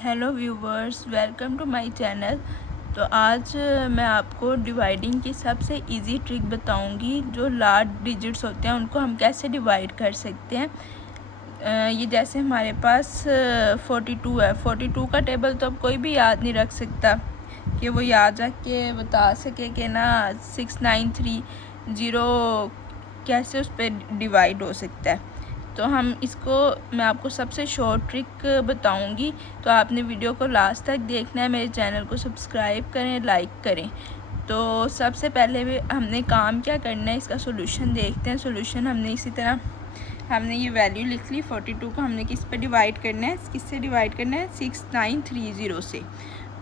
Hello viewers, welcome to my channel. तो आज मैं आपको डिवाइडिंग की सबसे इजी ट्रिक बताऊंगी। जो लार्ज डिजिट्स होते हैं उनको हम कैसे डिवाइड कर सकते हैं। ये जैसे हमारे पास 42 है। 42 का टेबल तो अब कोई भी याद नहीं रख सकता कि वो याद रख के बता सके कि ना 6930 कैसे उस पर डिवाइड हो सकता है। तो हम इसको मैं आपको सबसे शॉर्ट ट्रिक बताऊंगी। तो आपने वीडियो को लास्ट तक देखना है। मेरे चैनल को सब्सक्राइब करें, लाइक करें। तो सबसे पहले भी हमने काम क्या करना है, इसका सोल्यूशन देखते हैं। सोल्यूशन हमने इसी तरह हमने ये वैल्यू लिख ली। 42 को हमने किस पे डिवाइड करना है, किससे डिवाइड करना है, 6930 से।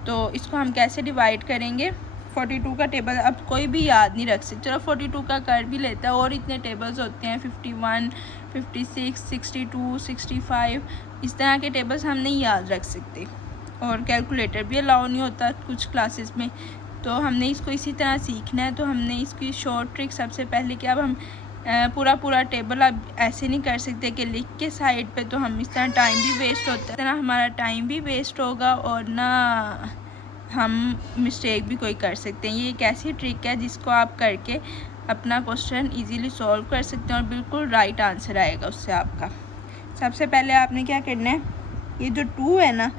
तो इसको हम कैसे डिवाइड करेंगे। 42 का टेबल अब कोई भी याद नहीं रख सकते। चलो 42 का कर भी लेता है, और इतने टेबल्स होते हैं 51, 56, 62, 65। इस तरह के टेबल्स हम नहीं याद रख सकते, और कैलकुलेटर भी अलाउ नहीं होता कुछ क्लासेस में। तो हमने इसको इसी तरह सीखना है। तो हमने इसकी शॉर्ट ट्रिक सबसे पहले कि अब हम पूरा टेबल अब ऐसे नहीं कर सकते कि लिख के साइड पे, तो हम इस तरह टाइम भी वेस्ट होता है। इस तरह हमारा टाइम भी वेस्ट होगा और ना हम मिस्टेक भी कोई कर सकते हैं। ये एक ऐसी ट्रिक है जिसको आप करके अपना क्वेश्चन इजीली सॉल्व कर सकते हैं और बिल्कुल राइट आंसर आएगा उससे आपका। सबसे पहले आपने क्या करना है, ये जो 2 है ना,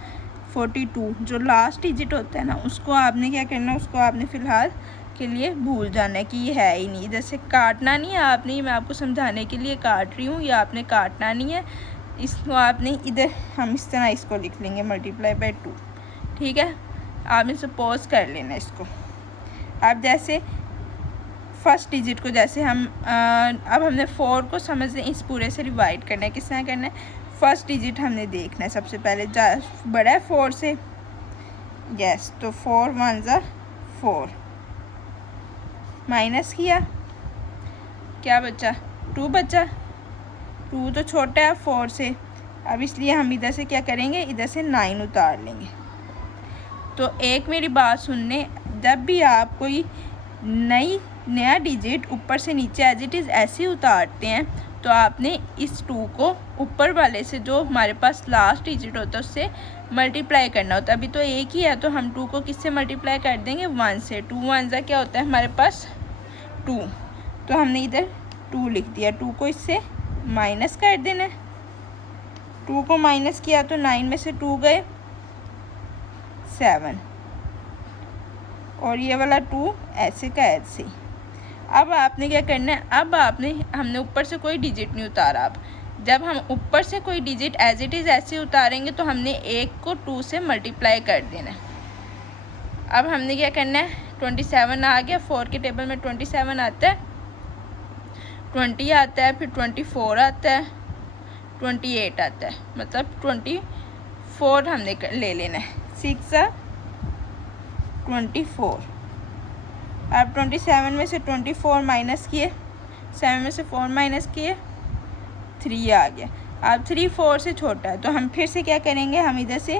42 जो लास्ट डिजिट होता है ना, उसको आपने क्या करना है, उसको आपने फ़िलहाल के लिए भूल जाना है कि ये है ही नहीं। जैसे काटना नहीं है आपने, मैं आपको समझाने के लिए काट रही हूँ, ये आपने काटना नहीं है। इसको आपने इधर हम इस तरह इसको लिख लेंगे मल्टीप्लाई बाय 2। ठीक है, आपने सपोज कर लेना इसको। अब जैसे फर्स्ट डिजिट को जैसे हम अब हमने 4 को समझते हैं, इस पूरे से डिवाइड करना है। किस तरह करना है, फर्स्ट डिजिट हमने देखना है सबसे पहले, बड़ा है 4 से। यस, तो 4 1 ज़ा 4, माइनस किया, क्या बचा, 2 बचा। 2 तो छोटा है 4 से, अब इसलिए हम इधर से क्या करेंगे, इधर से 9 उतार लेंगे। तो एक मेरी बात सुनने, जब भी आप कोई नया डिजिट ऊपर से नीचे एज इट इज़ ऐसे उतारते हैं, तो आपने इस 2 को ऊपर वाले से, जो हमारे पास लास्ट डिजिट होता है, उससे मल्टीप्लाई करना होता है। अभी तो एक ही है, तो हम 2 को किससे मल्टीप्लाई कर देंगे, 1 से। 2 1 ज़ा क्या होता है हमारे पास 2, तो हमने इधर 2 लिख दिया। 2 को इससे माइनस कर देना है। 2 को माइनस किया तो 9 में से 2 गए 7, और ये वाला 2 ऐसे का ऐसे। अब आपने क्या करना है, अब हमने ऊपर से कोई डिजिट नहीं उतारा। अब जब हम ऊपर से कोई डिजिट एज इट इज़ ऐसे उतारेंगे, तो हमने 1 को 2 से मल्टीप्लाई कर देना है। अब हमने क्या करना है, 27 आ गया। 4 के टेबल में 27 आता है, 20 आता है, फिर 24 आता है, 28 आता है, मतलब 24 हमने ले लेना है। 6 24। अब 27 में से 24 माइनस किए, 7 में से 4 माइनस किए, 3 आ गया। अब 3 4 से छोटा है, तो हम फिर से क्या करेंगे, हम इधर से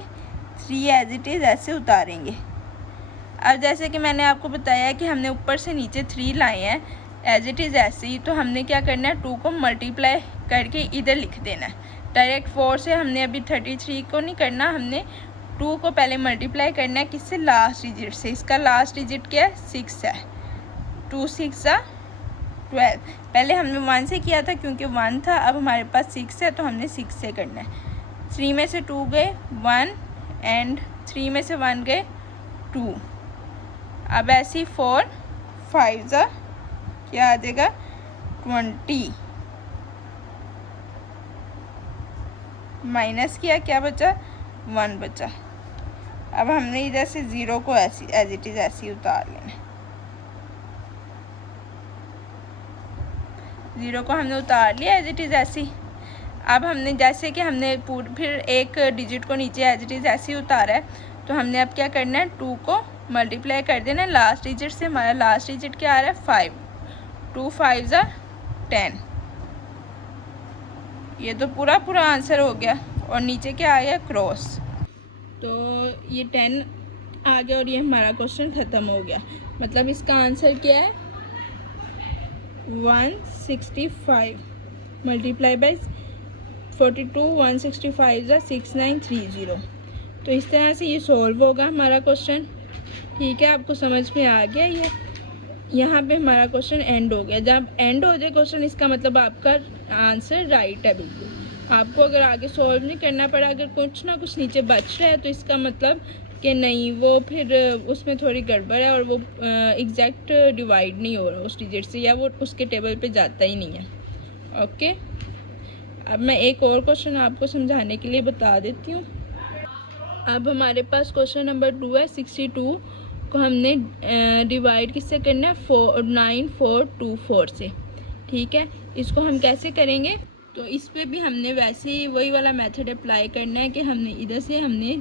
3 एज इट इज़ ऐसे उतारेंगे। अब जैसे कि मैंने आपको बताया कि हमने ऊपर से नीचे 3 लाए हैं एज इट इज़ ऐसे ही, तो हमने क्या करना है, 2 को मल्टीप्लाई करके इधर लिख देना है। डायरेक्ट 4 से हमने अभी 33 को नहीं करना, हमने 2 को पहले मल्टीप्लाई करना है किससे, लास्ट डिजिट से। इसका लास्ट डिजिट क्या है, 6 है। 2 6 12। पहले हमने 1 से किया था क्योंकि 1 था, अब हमारे पास 6 है, तो हमने 6 से करना है। 3 में से 2 गए 1, एंड 3 में से 1 गए 2। अब ऐसी 4 5 ज़ा क्या आ जाएगा, 20, माइनस किया, क्या बचा, 1 बचा। अब हमने इधर से 0 को ऐसी एज इट इज़ ऐसी उतार लेना। 0 को हमने उतार लिया एज इट इज़ ऐसी। अब हमने जैसे कि हमने फिर एक डिजिट को नीचे एज इट इज़ ऐसे ही उतारा है, तो हमने अब क्या करना है, 2 को मल्टीप्लाई कर देना है लास्ट डिजिट से। हमारा लास्ट डिजिट क्या आ रहा है, 5। 2 5 ज़ा 10। ये तो पूरा आंसर हो गया, और नीचे क्या आ गया, क्रॉस। तो ये 10 आ गया, और ये हमारा क्वेश्चन ख़त्म हो गया। मतलब इसका आंसर क्या है, 165 मल्टीप्लाई बाई 42, 165 ज़ा 6930। तो तो इस तरह से ये सॉल्व होगा हमारा क्वेश्चन। ठीक है, आपको समझ में आ गया ये। यहाँ पे हमारा क्वेश्चन एंड हो गया। जब एंड हो जाए क्वेश्चन, इसका मतलब आपका आंसर राइट है बिल्कुल। आपको अगर आगे सॉल्व नहीं करना पड़ा, अगर कुछ ना कुछ नीचे बच रहा है तो इसका मतलब कि नहीं, वो फिर उसमें थोड़ी गड़बड़ है और वो एग्जैक्ट डिवाइड नहीं हो रहा उस डिजिट से, या वो उसके टेबल पे जाता ही नहीं है। ओके, अब मैं एक और क्वेश्चन आपको समझाने के लिए बता देती हूँ। अब हमारे पास क्वेश्चन नंबर 2 है। 62 को हमने डिवाइड किससे करना है? 9, 4, 2, 4 से। ठीक है, इसको हम कैसे करेंगे? तो इस पे भी हमने वैसे ही वही वाला मेथड अप्लाई करना है कि हमने इधर से हमने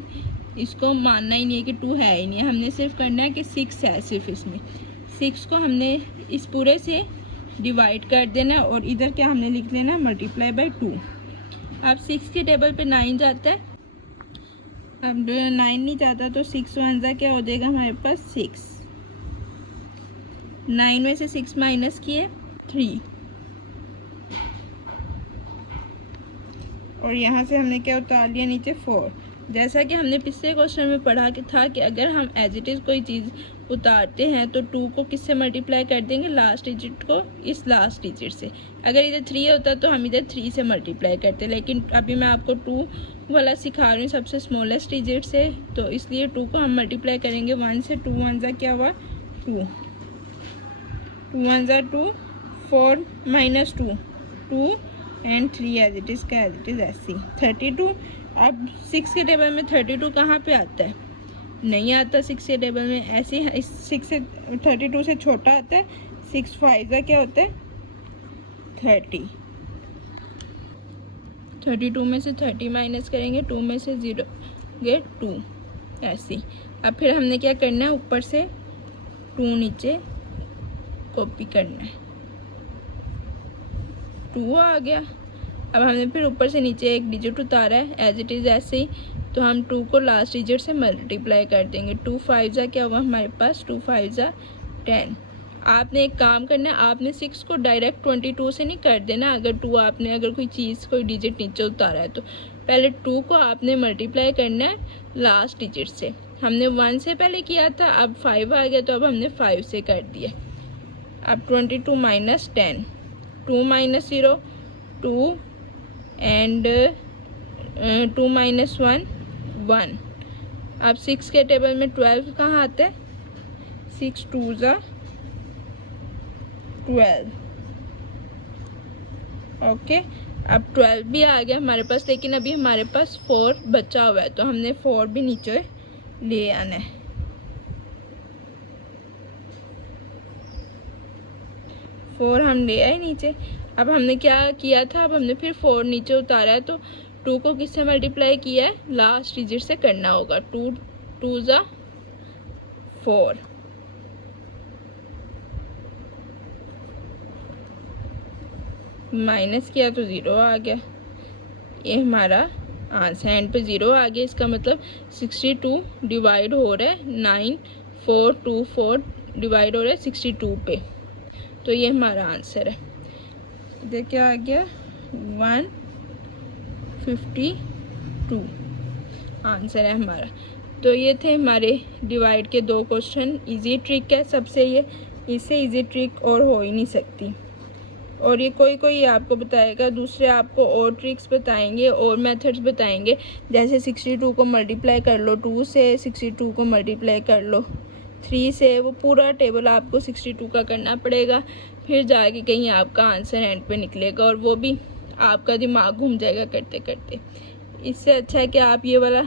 इसको मानना ही नहीं है कि 2 है ही नहीं है, हमने सिर्फ करना है कि 6 है सिर्फ इसमें। 6 को हमने इस पूरे से डिवाइड कर देना और इधर क्या हमने लिख लेना है? Multiply by 2। अब 6 के टेबल पे 9 जाता है, अब 9 नहीं जाता तो 6 1 जा क्या हो जाएगा हमारे पास? 6। 9 में से 6 माइनस किए 3, और यहाँ से हमने क्या उतार लिया नीचे? 4। जैसा कि हमने पिछले क्वेश्चन में पढ़ा कि था कि अगर हम एज इट इज़ कोई चीज़ उतारते हैं तो 2 को किससे मल्टीप्लाई कर देंगे? लास्ट डिजिट को इस लास्ट डिजिट से। अगर इधर 3 होता तो हम इधर 3 से मल्टीप्लाई करते, लेकिन अभी मैं आपको 2 वाला सिखा रही हूँ सबसे स्मॉलेस्ट डिजिट से, तो इसलिए 2 को हम मल्टीप्लाई करेंगे 1 से। 2 1 जा क्या हुआ? 2। 2 1 जा 2, 4 minus 2, 2 and 3 as it is का एज इट इज़ ऐसे 32। अब 6 के टेबल में 32 कहाँ पे आता है? नहीं आता 6 के टेबल में। ऐसे ही 6 से 32 से छोटा आता है। 6 5 का क्या होता है? 30। 32 में से 30 माइनस करेंगे, 2 में से 0 गए 2, ऐसे। अब फिर हमने क्या करना है? ऊपर से 2 नीचे कॉपी करना है, 2 आ गया। अब हमने फिर ऊपर से नीचे एक डिजिट उतारा है एज इट इज़ ऐसे ही, तो हम 2 को लास्ट डिजिट से मल्टीप्लाई कर देंगे। 2 5 जा क्या हुआ हमारे पास? 2 5 जा 10। आपने एक काम करना है, आपने 6 को डायरेक्ट 22 से नहीं कर देना। अगर कोई चीज़ कोई डिजिट नीचे उतारा है तो पहले 2 को आपने मल्टीप्लाई करना है लास्ट डिजिट से। हमने 1 से पहले किया था, अब 5 आ गया तो अब हमने 5 से कर दिया। अब 22 माइनस 10, 2 माइनस 0 2 एंड 2 माइनस 1 1। अब 6 के टेबल में 12 कहाँ आता है? 6 2 जा 12। ओके, अब 12 भी आ गया हमारे पास, लेकिन अभी हमारे पास 4 बचा हुआ है तो हमने 4 भी नीचे ले आना है। 4 हम ले आए नीचे। अब हमने क्या किया था? अब हमने फिर 4 नीचे उतारा है तो 2 को किससे मल्टीप्लाई किया है? लास्ट डिजिट से करना होगा। 2 2 जा 4, माइनस किया तो 0 आ गया। ये हमारा आंसर एंड पे 0 आ गया। इसका मतलब 62 डिवाइड हो रहा है 9 4 2 4 डिवाइड हो रहा है 62 पे, तो ये हमारा आंसर है। इधर क्या आ गया? 152 आंसर है हमारा। तो ये थे हमारे डिवाइड के 2 क्वेश्चन। इजी ट्रिक है सबसे, ये इससे इजी ट्रिक और हो ही नहीं सकती। और ये कोई आपको बताएगा, दूसरे आपको और ट्रिक्स बताएंगे और मेथड्स बताएंगे। जैसे 62 को मल्टीप्लाई कर लो 2 से, 62 को मल्टीप्लाई कर लो 3 से, वो पूरा टेबल आपको 62 का करना पड़ेगा। फिर जाके कहीं आपका आंसर एंड पे निकलेगा और वो भी आपका दिमाग घूम जाएगा करते करते। इससे अच्छा है कि आप ये वाला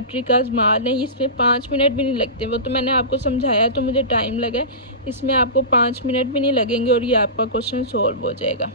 ट्रिक आजमा लें। इसमें 5 मिनट भी नहीं लगते। वो तो मैंने आपको समझाया तो मुझे टाइम लगा, इसमें आपको 5 मिनट भी नहीं लगेंगे और ये आपका क्वेश्चन सॉल्व हो जाएगा।